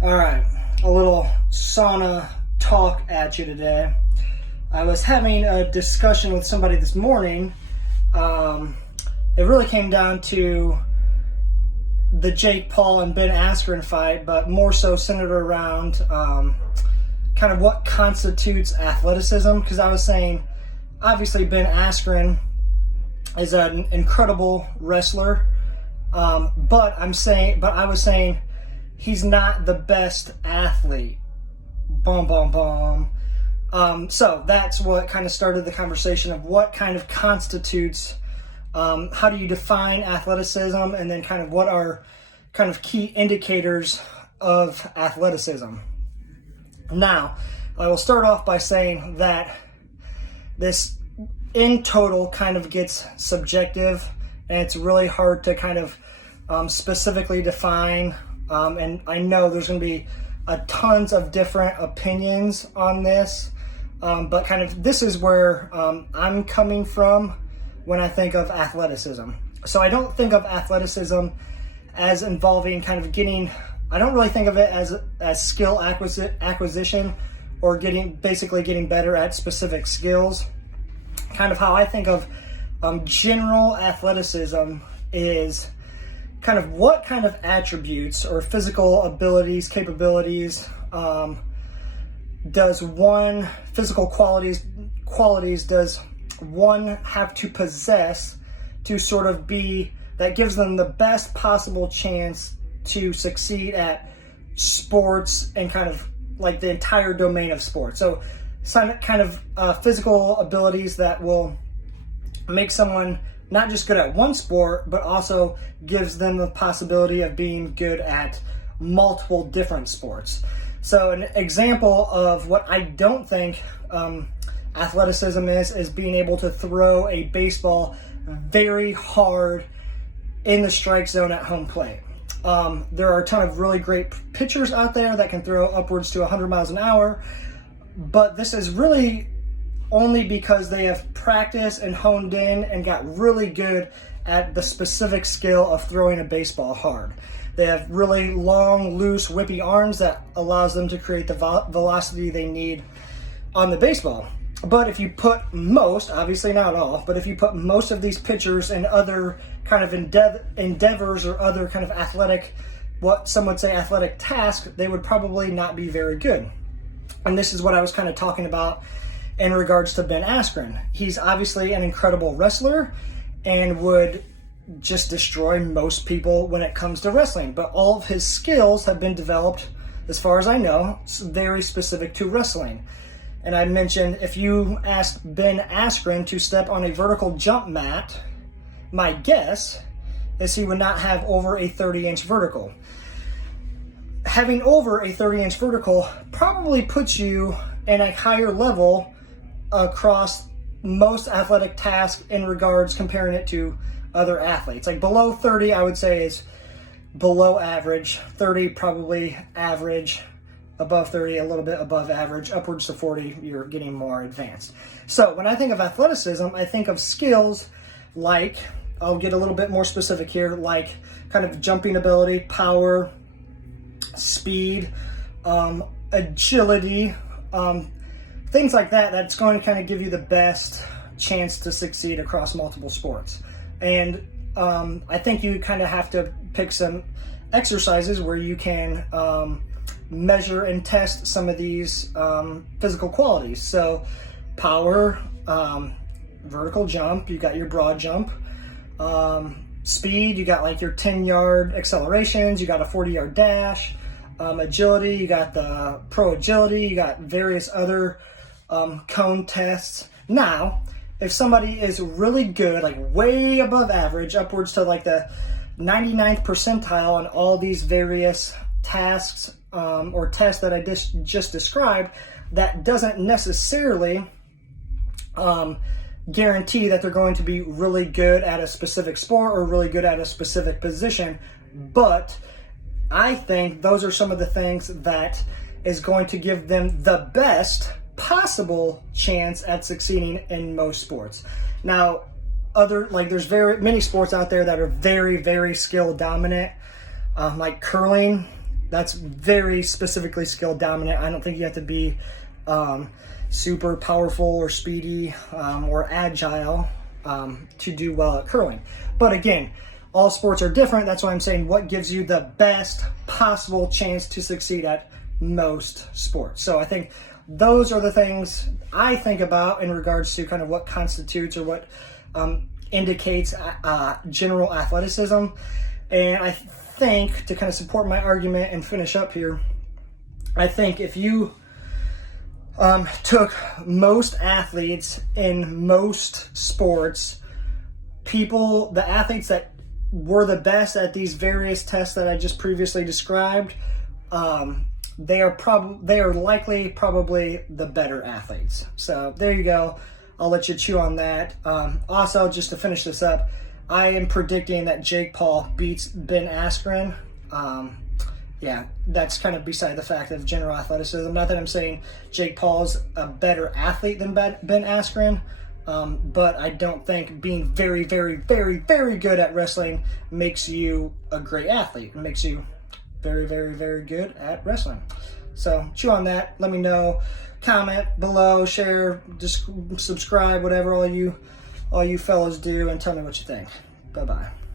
All right, a little sauna talk at you today. I was having a discussion with somebody this morning. It really came down to the Jake Paul and Ben Askren fight, but more so centered around kind of what constitutes athleticism. Because I was saying, obviously, Ben Askren is an incredible wrestler, but I was saying he's not the best athlete. So that's what kind of started the conversation of what kind of constitutes, how do you define athleticism, and then kind of what are kind of key indicators of athleticism. Now, I will start off by saying that this in total kind of gets subjective, and it's really hard to kind of specifically define. And I know there's going to be tons of different opinions on this, but kind of this is where I'm coming from when I think of athleticism. So I don't think of athleticism as involving kind of I don't really think of it as skill acquisition or basically getting better at specific skills. Kind of how I think of general athleticism is kind of what kind of attributes or physical abilities, capabilities, physical qualities does one have to possess to sort of be, that gives them the best possible chance to succeed at sports and kind of like the entire domain of sports. So some kind of physical abilities that will make someone not just good at one sport, but also gives them the possibility of being good at multiple different sports. So an example of what I don't think athleticism is being able to throw a baseball very hard in the strike zone at home plate. There are a ton of really great pitchers out there that can throw upwards to 100 miles an hour, but this is really only because they have practiced and honed in and got really good at the specific skill of throwing a baseball hard. They have really long, loose, whippy arms that allows them to create the velocity they need on the baseball. But if you put obviously not all, but if you put most of these pitchers in other kind of endeavors or other kind of athletic, what some would say athletic tasks, they would probably not be very good. And this is what I was kind of talking about in regards to Ben Askren. He's obviously an incredible wrestler and would just destroy most people when it comes to wrestling. But all of his skills have been developed, as far as I know, very specific to wrestling. And I mentioned if you asked Ben Askren to step on a vertical jump mat, my guess is he would not have over a 30-inch vertical. Having over a 30-inch vertical probably puts you in a higher level across most athletic tasks in regards comparing it to other athletes. Like below 30, I would say is below average. 30 probably average. Above 30, a little bit above average. Upwards to 40, you're getting more advanced. So when I think of athleticism, I think of skills like, I'll get a little bit more specific here, like kind of jumping ability, power, speed, agility, things like that. That's going to kind of give you the best chance to succeed across multiple sports. And I think you kind of have to pick some exercises where you can measure and test some of these physical qualities. So power, vertical jump, you got your broad jump. Speed, you got like your 10-yard accelerations, you got a 40-yard dash. Agility, you got the pro agility, you got various other cone tests. Now, if somebody is really good, like way above average, upwards to like the 99th percentile on all these various tasks or tests that I just described, that doesn't necessarily guarantee that they're going to be really good at a specific sport or really good at a specific position. But I think those are some of the things that is going to give them the best possible chance at succeeding in most sports. Now, there's very many sports out there that are very, very skill dominant, like curling. That's very specifically skill dominant. I don't think you have to be super powerful or speedy or agile to do well at curling. But again, all sports are different. That's why I'm saying what gives you the best possible chance to succeed at most sports. So I think those are the things I think about in regards to kind of what constitutes or what indicates general athleticism. And I think, to kind of support my argument and finish up here, I think if you took most athletes in most sports, the athletes that were the best at these various tests that I just previously described, they are likely probably the better athletes. So there you go. I'll let you chew on that. Also, just to finish this up, I am predicting that Jake Paul beats Ben Askren. Yeah, that's kind of beside the fact of general athleticism. Not that I'm saying Jake Paul's a better athlete than Ben Askren, but I don't think being very, very, very, very good at wrestling makes you a great athlete. It makes you very, very, very good at wrestling. So chew on that. Let me know. Comment below, share, just subscribe, whatever all you fellas do, and tell me what you think. Bye-bye.